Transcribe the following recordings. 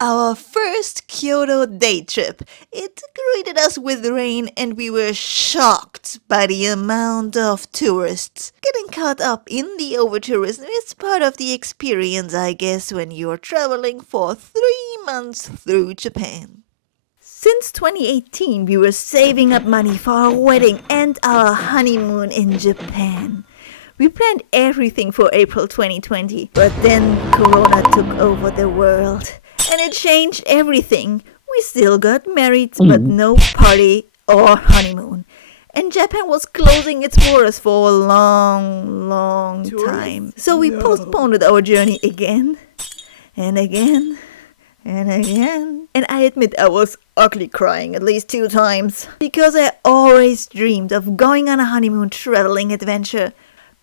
Our first Kyoto day trip. It greeted us with rain and we were shocked by the amount of tourists. Getting caught up in the overtourism is part of the experience, I guess, when you're traveling for 3 months through Japan. Since 2018, we were saving up money for our wedding and our honeymoon in Japan. We planned everything for April 2020, but then Corona took over the world. And it changed everything. We still got married, but no party or honeymoon. And Japan was closing its borders for a long time. So we postponed our journey again and again and again. And I admit I was ugly crying at least 2 times. Because I always dreamed of going on a honeymoon traveling adventure.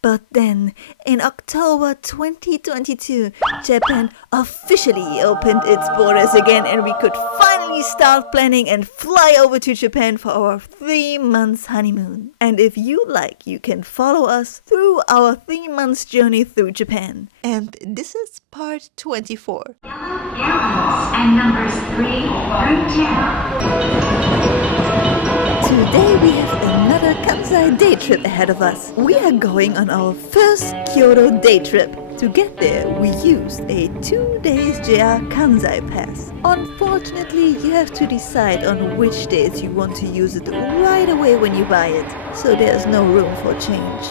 But then, in October 2022, Japan officially opened its borders again and we could finally start planning and fly over to Japan for our 3 months honeymoon. And if you like, you can follow us through our 3 months journey through Japan. And this is part 24. And numbers 3 through 10. Today we have another Kansai day trip ahead of us. We are going on our first Kyoto day trip. To get there, we used a 2 days JR Kansai Pass. Unfortunately, you have to decide on which days you want to use it right away when you buy it, so there's no room for change.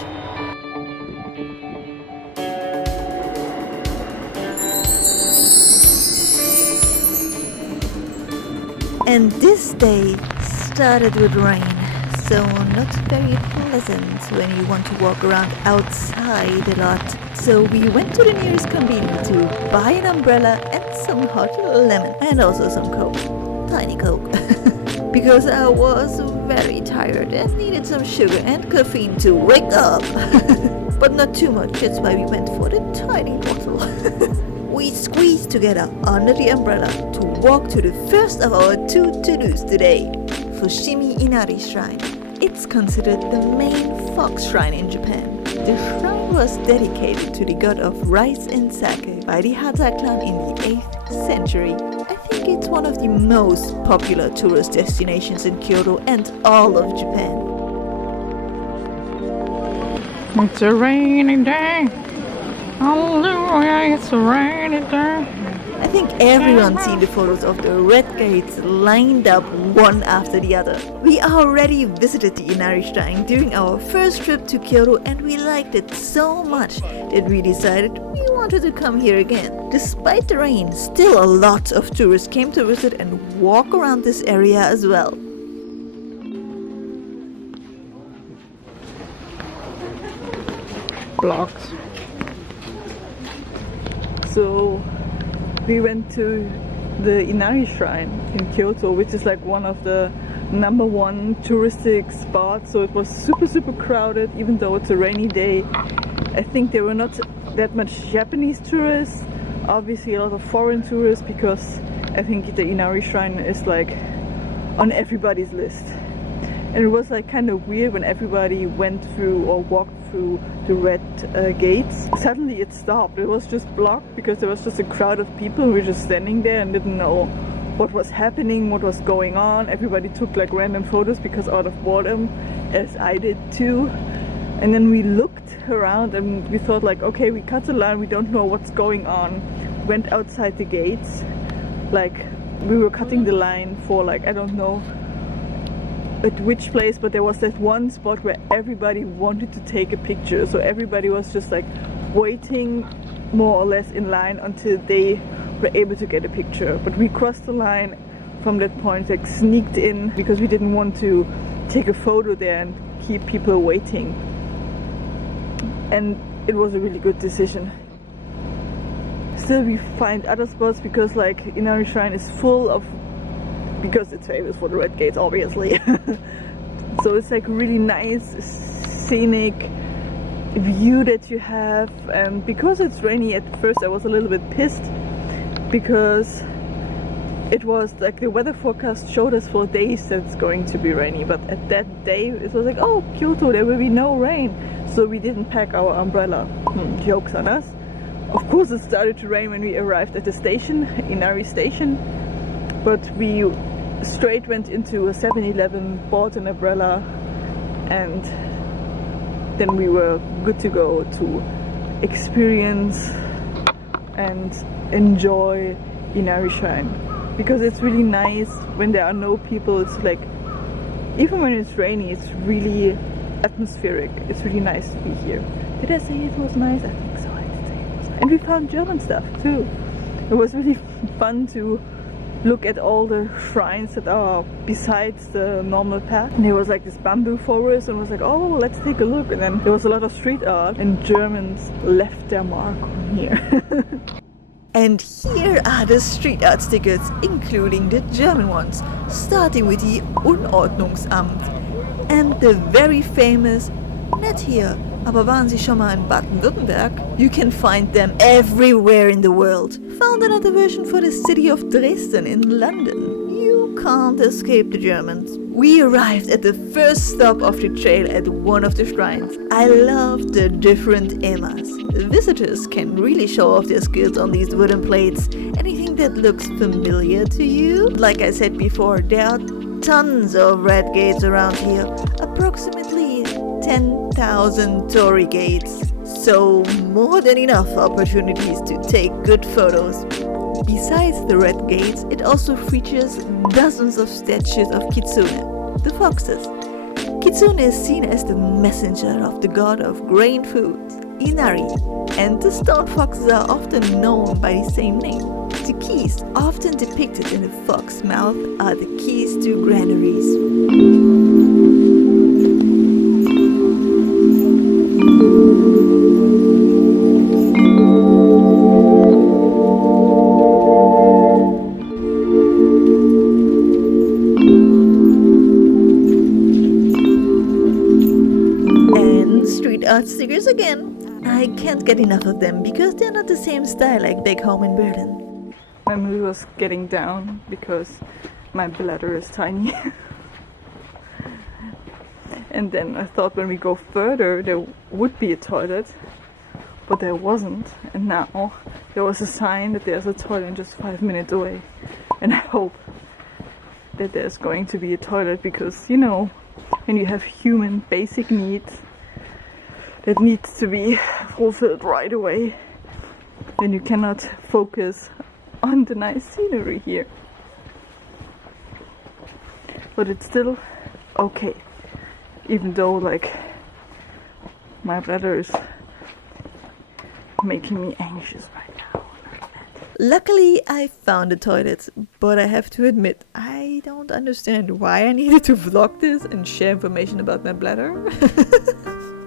And this day started with rain, so not very pleasant when you want to walk around outside a lot. So we went to the nearest convenience to buy an umbrella and some hot lemon and also some Coke, tiny Coke, because I was very tired and needed some sugar and caffeine to wake up. But not too much, that's why we went for the tiny bottle. We squeezed together under the umbrella to walk to the first of our 2 to-dos today, Fushimi Inari Shrine. It's considered the main fox shrine in Japan. The shrine was dedicated to the god of rice and sake by the Hata clan in the 8th century. I think it's one of the most popular tourist destinations in Kyoto and all of Japan. It's a rainy day. Hallelujah, it's a rainy day. I think everyone's seen the photos of the red gates lined up one after the other. We already visited the Inari Shrine during our first trip to Kyoto and we liked it so much that we decided we wanted to come here again. Despite the rain, still a lot of tourists came to visit and walk around this area as well. Blocks. So we went to the Inari Shrine in Kyoto, which is like one of the #1 touristic spots. So it was super crowded, even though it's a rainy day. I think there were not that much Japanese tourists, obviously a lot of foreign tourists, because I think the Inari Shrine is like on everybody's list. And it was like kind of weird when everybody went through or walked through the red gates. Suddenly it stopped. It was just blocked because there was just a crowd of people who were just standing there and didn't know what was happening, what was going on. Everybody took like random photos because out of boredom, as I did too. And then we looked around and we thought like, okay, we cut the line, we don't know what's going on. Went outside the gates, like we were cutting the line for like, I don't know at which place, but there was that one spot where everybody wanted to take a picture. So everybody was just like waiting more or less in line until they were able to get a picture. But we crossed the line from that point, like sneaked in because we didn't want to take a photo there and keep people waiting. And it was a really good decision. Still we find other spots because like Inari Shrine is full of, because it's famous for the red gates obviously. So it's like really nice scenic view that you have, and because it's rainy, at first I was a little bit pissed because it was like the weather forecast showed us for days that it's going to be rainy, but at that day it was like, oh, Kyoto, there will be no rain, so we didn't pack our umbrella. Jokes on us. Of course it started to rain when we arrived at the station, Inari station, but we straight went into a 7-Eleven, bought an umbrella, and then we were good to go to experience and enjoy Inari Shrine, because it's really nice when there are no people. It's like, even when it's rainy, it's really atmospheric. It's really nice to be here. Did I say it was nice? I think so. I did say it was nice. And we found German stuff too. It was really fun to look at all the shrines that are besides the normal path. And there was like this bamboo forest, and was like, oh, let's take a look. And then there was a lot of street art, and Germans left their mark on here. And here are the street art stickers, including the German ones, starting with the Unordnungsamt and the very famous Nett hier. Aber waren Sie schon mal in Baden-Württemberg? You can find them everywhere in the world. Found another version for the city of Dresden in London. You can't escape the Germans. We arrived at the first stop of the trail at one of the shrines. I love the different emas. Visitors can really show off their skills on these wooden plates. Anything that looks familiar to you? Like I said before, there are tons of red gates around here. Approximately 10,000 torii gates. So more than enough opportunities to take good photos. Besides the red gates, it also features dozens of statues of kitsune, the foxes. Kitsune is seen as the messenger of the god of grain food, Inari, and the stone foxes are often known by the same name. The keys, often depicted in a fox's mouth, are the keys to granaries. Art stickers again. I can't get enough of them because they're not the same style like back home in Berlin. My mood was getting down because my bladder is tiny. And then I thought when we go further there would be a toilet, but there wasn't. And now there was a sign that there's a toilet just 5 minutes away. And I hope that there's going to be a toilet, because, you know, when you have human basic needs that needs to be fulfilled right away, then you cannot focus on the nice scenery here. But it's still okay, even though like my bladder is making me anxious right now. Luckily I found a toilet, but I have to admit I don't understand why I needed to vlog this and share information about my bladder.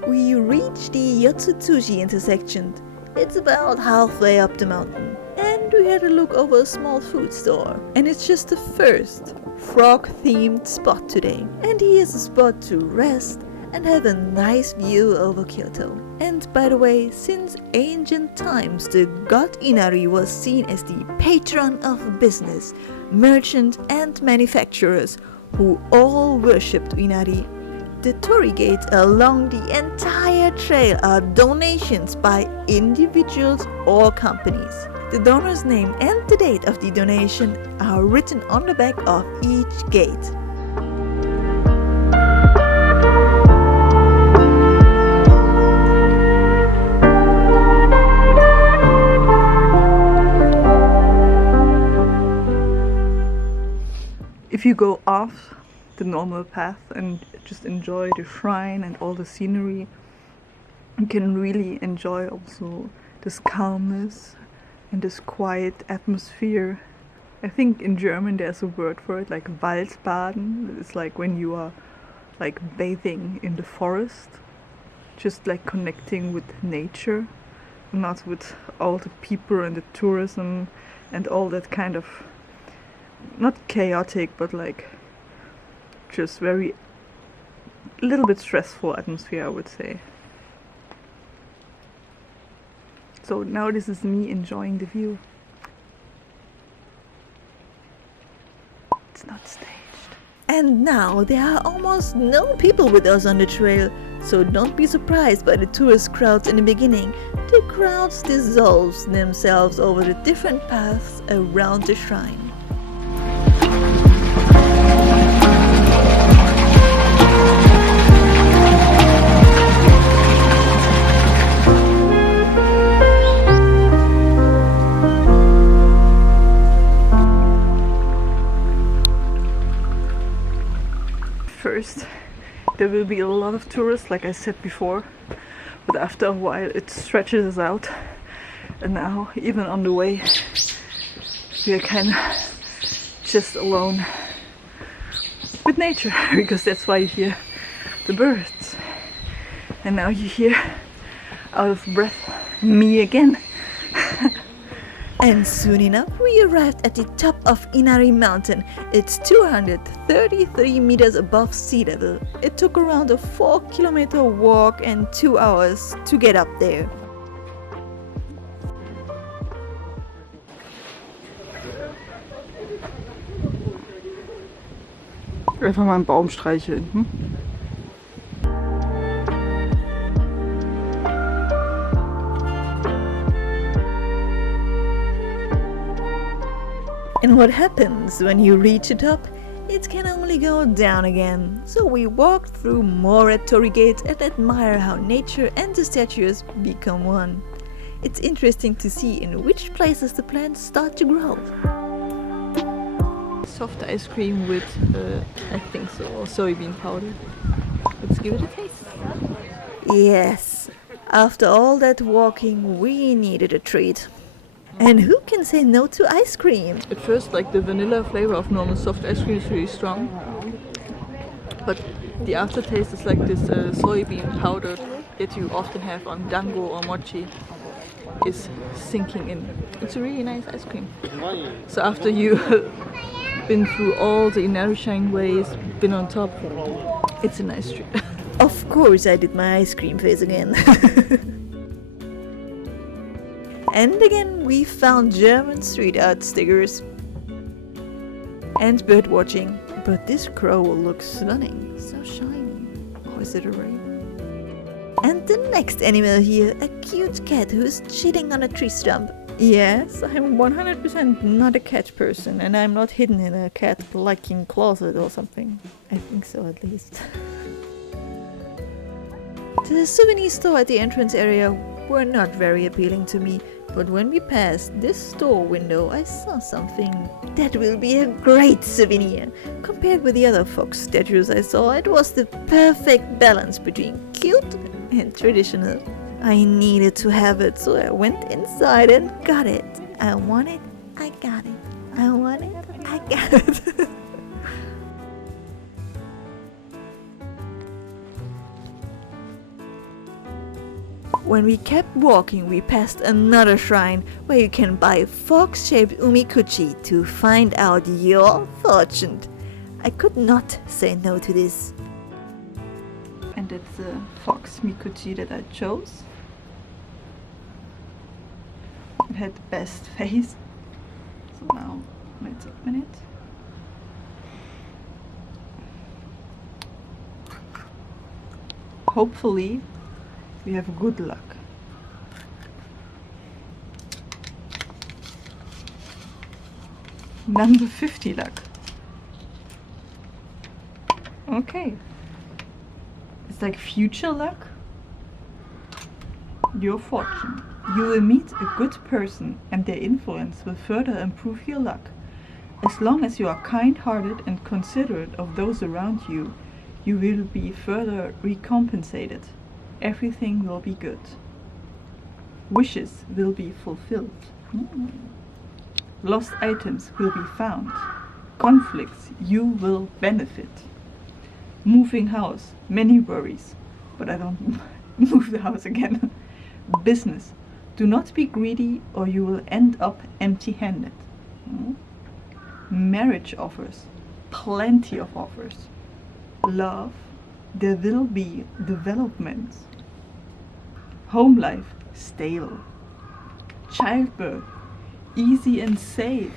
We reached the Yotsutsuji intersection. It's about halfway up the mountain. And we had a look over a small food store. And it's just the first frog-themed spot today. And here's a spot to rest and have a nice view over Kyoto. And by the way, since ancient times, the god Inari was seen as the patron of business, merchants and manufacturers who all worshipped Inari. The torii gates along the entire trail are donations by individuals or companies. The donor's name and the date of the donation are written on the back of each gate. If you go off the normal path and just enjoy the shrine and all the scenery, you can really enjoy also this calmness and this quiet atmosphere. I think in German there's a word for it, like Waldbaden. It's like when you are like bathing in the forest, just like connecting with nature, not with all the people and the tourism and all that kind of, not chaotic, but like just very little bit stressful atmosphere, I would say. So now this is me enjoying the view. It's not staged. And now there are almost no people with us on the trail, so don't be surprised by the tourist crowds in the beginning. The crowds dissolve themselves over the different paths around the shrine. First, there will be a lot of tourists, like I said before, but after a while it stretches out, and now even on the way we are kind of just alone with nature, because that's why you hear the birds. And now you hear, out of breath, me again. And soon enough we arrived at the top of Inari mountain. It's 233 meters above sea level. It took around a 4-kilometer walk and 2 hours to get up there. Einfach mal einen Baum streicheln. And what happens when you reach the top? It can only go down again. So we walked through more at Torii Gate and admire how nature and the statues become one. It's interesting to see in which places the plants start to grow. Soft ice cream with, I think so, soybean powder. Let's give it a taste. Yes, after all that walking, we needed a treat. And who can say no to ice cream? At first, like, the vanilla flavor of normal soft ice cream is really strong, but the aftertaste is like this soybean powder that you often have on dango or mochi is sinking in. It's a really nice ice cream. So after you've been through all the Inari Shrine ways, been on top, it's a nice treat. Of course I did my ice cream face again. And again we found German street art stickers and bird watching. But this crow looks stunning, so shiny. Or is it a ray? And the next animal here, a cute cat who's chilling on a tree stump. Yes, I'm 100% not a cat person, and I'm not hidden in a cat-liking closet or something. I think so, at least. The souvenir store at the entrance area were not very appealing to me, but when we passed this store window I saw something that will be a great souvenir. Compared with the other fox statues I saw, it was the perfect balance between cute and traditional. I needed to have it, so I went inside and got it. I want it, I got it. I want it, I got it. When we kept walking, we passed another shrine where you can buy fox-shaped Omikuji to find out your fortune. I could not say no to this. And it's the fox Mikuji that I chose. It had the best face. So now let's open it. Hopefully we have good luck. Number 50 luck. Okay. It's like future luck. Your fortune. You will meet a good person and their influence will further improve your luck. As long as you are kind-hearted and considerate of those around you, you will be further recompensated. Everything will be good. Wishes will be fulfilled. Lost items will be found. Conflicts you will benefit. Moving house, many worries, but I don't move the house again. Business, do not be greedy or you will end up empty-handed. Marriage offers, plenty of offers. Love, there will be developments. Home life, stable. Childbirth, easy and safe.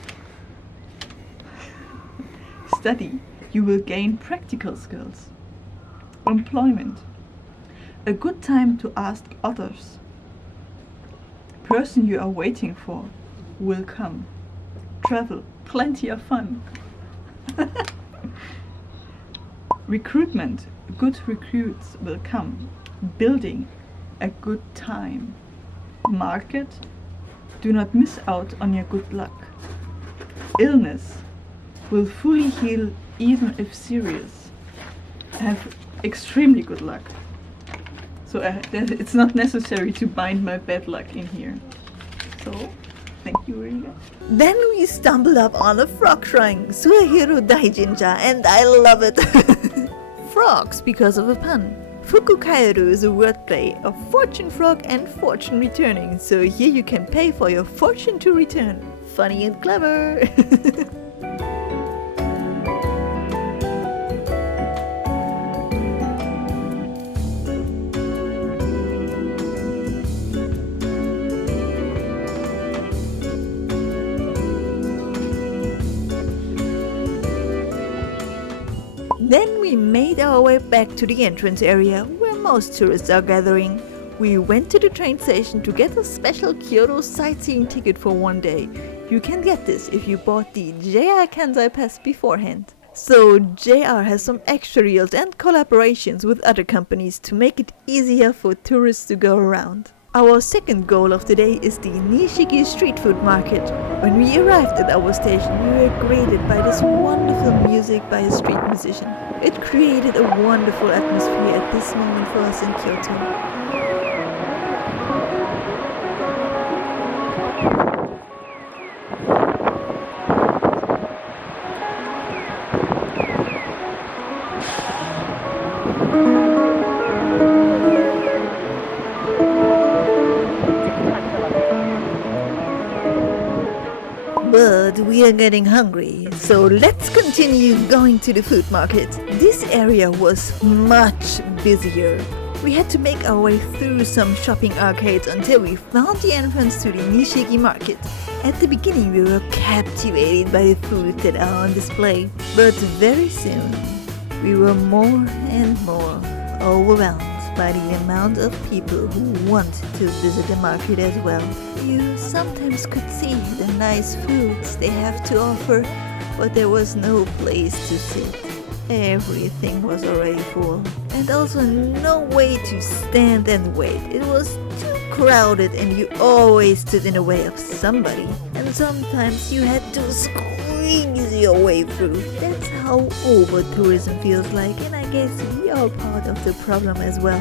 Study, You will gain practical skills. Employment. A good time to ask others. Person you are waiting for will come. Travel. Plenty of fun. Recruitment. Good recruits will come. Building. A good time. Market. Do not miss out on your good luck. Illness. Will fully heal even if serious. Have extremely good luck. So it's not necessary to bind my bad luck in here. So, thank you very much. Then we stumbled up on a frog shrine, Suehiro Daijinja, and I love it. Frogs because of a pun. Fukukairu is a wordplay of fortune frog and fortune returning, so here you can pay for your fortune to return. Funny and clever. Then we made our way back to the entrance area where most tourists are gathering. We went to the train station to get a special Kyoto sightseeing ticket for one day. You can get this if you bought the JR Kansai Pass beforehand. So JR has some extra deals and collaborations with other companies to make it easier for tourists to go around. Our second goal of the day is the Nishiki street food market. When we arrived at our station, we were greeted by this wonderful music by a street musician. It created a wonderful atmosphere at this moment for us in Kyoto. But we are getting hungry, so let's continue going to the food market. This area was much busier. We had to make our way through some shopping arcades until we found the entrance to the Nishiki market. At the beginning we were captivated by the foods that are on display, but very soon we were more and more overwhelmed by the amount of people who want to visit the market as well. You sometimes could see the nice foods they have to offer, but there was no place to sit. Everything was already full, and also no way to stand and wait. It was too crowded and you always stood in the way of somebody, and sometimes you had to squeeze your way through. That's how over-tourism feels like, and I guess we are part of the problem as well.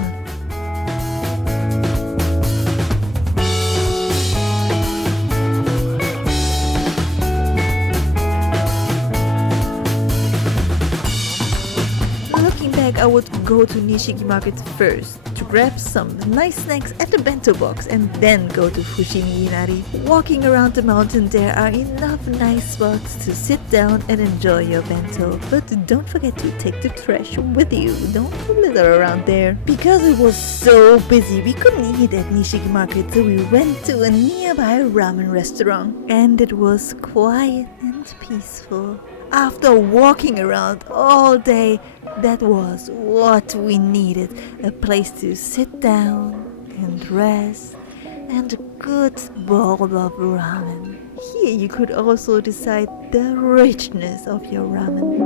I would go to Nishiki market first to grab some nice snacks at the bento box and then go to Fushimi Inari. Walking around the mountain there are enough nice spots to sit down and enjoy your bento. But don't forget to take the trash with you. Don't litter around there. Because it was so busy we couldn't eat at Nishiki market, so we went to a nearby ramen restaurant and it was quiet and peaceful. After walking around all day, that was what we needed. A place to sit down and rest and a good bowl of ramen. Here you could also decide the richness of your ramen.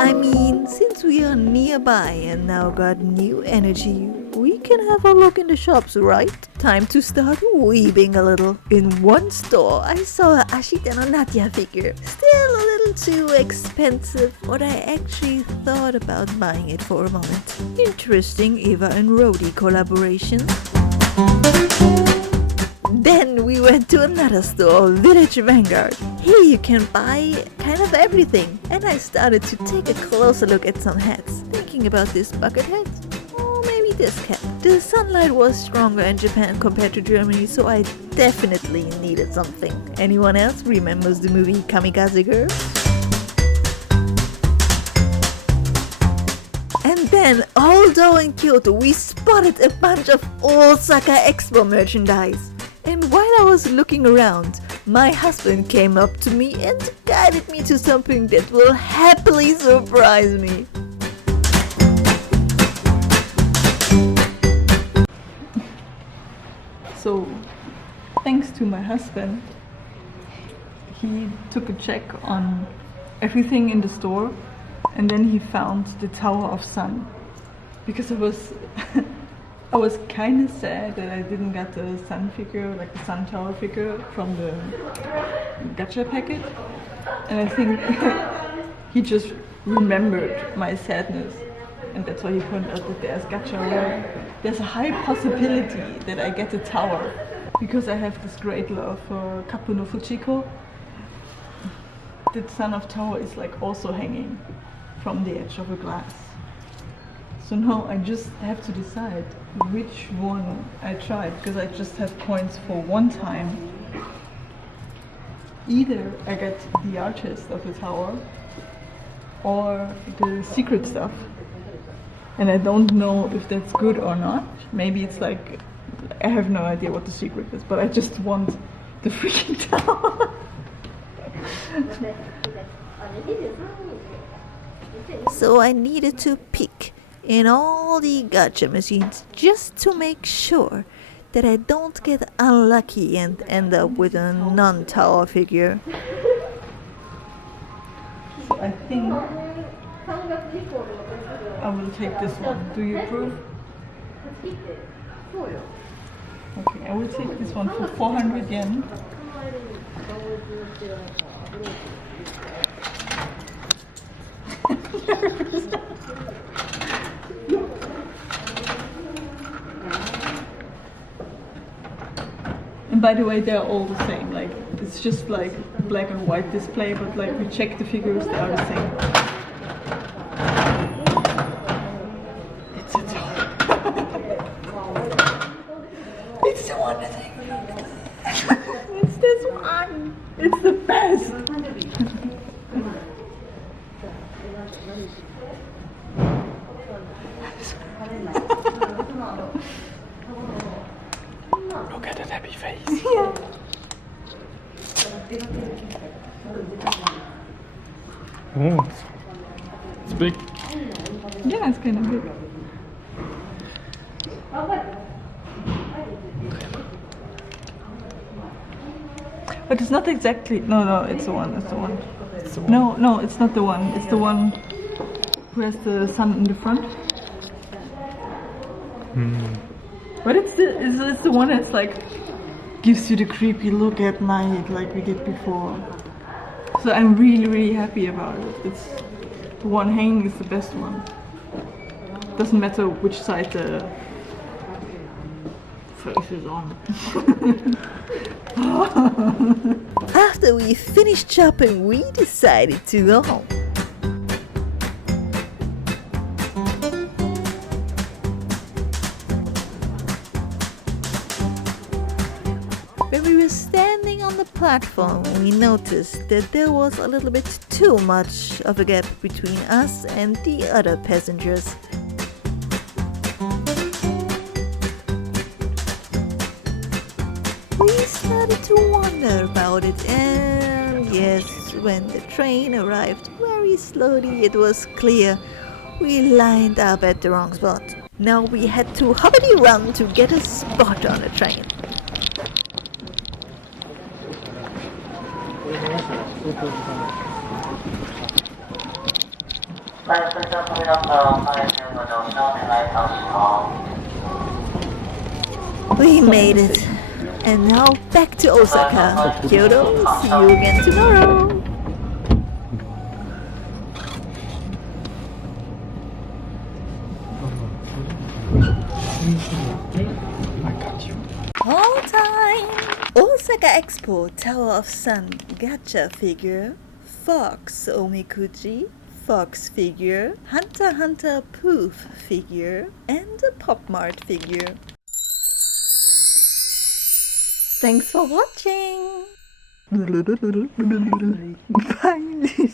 I mean, since we are nearby and now got new energy, we can have a look in the shops, right? Time to start weeping a little. In one store, I saw a Ashita no Natia figure. Still a little too expensive, but I actually thought about buying it for a moment. Interesting Eva and Rhodey collaboration. Then we went to another store, Village Vanguard. Here you can buy kind of everything. And I started to take a closer look at some hats. Thinking about this bucket hat. This cap. The sunlight was stronger in Japan compared to Germany, so I definitely needed something. Anyone else remembers the movie Kamikaze Girl? And then, although in Kyoto, we spotted a bunch of Osaka Expo merchandise. And while I was looking around, my husband came up to me and guided me to something that will happily surprise me. So, thanks to my husband, he took a check on everything in the store, and then he found the Tower of Sun. Because I was kind of sad that I didn't get the sun figure, like the sun tower figure from the Gacha packet. And I think he just remembered my sadness. And that's why he pointed out that there's Gacha where there's a high possibility that I get a tower. Because I have this great love for Kapu no Fujiko. The Sun of Tower is like also hanging from the edge of a glass. So now I just have to decide which one I try, because I just have coins for one time. Either I get the artist of the tower or the secret stuff. And I don't know if that's good or not. Maybe it's like, I have no idea what the secret is, but I just want the freaking tower. So I needed to pick in all the gacha machines just to make sure that I don't get unlucky and end up with a non-tower figure. So I think I will take this one. Do you approve? Okay, I will take this one for 400 yen. And by the way, they're all the same. Like, it's just like black and white display, but like we check the figures, they are the same. It's a toy. It's the one that I It's this one. It's the best. Look at that happy face. Yeah. Oh, it's big. Yeah, it's kind of big. But it's not exactly. No, it's the one. It's the one. No, it's not the one. It's the one who has the sun in the front. But it's the one that's like gives you the creepy look at night, like we did before. So I'm really happy about it. It's the one hanging is the best one. Doesn't matter which side the face is on. After we finished shopping, we decided to go home. When we were standing on the platform, we noticed that there was a little bit too much of a gap between us and the other passengers. We started to wonder about it, and yes, when the train arrived very slowly, it was clear we lined up at the wrong spot. Now we had to hoppity run to get a spot on the train. We made it. And now back to Osaka. Kyoto, see you again tomorrow. All time! Osaka Expo, Tower of Sun, Gacha figure, Fox Omikuji, Fox figure, Hunter x Hunter Poof figure, and a Pop Mart figure. Thanks for watching! Bye.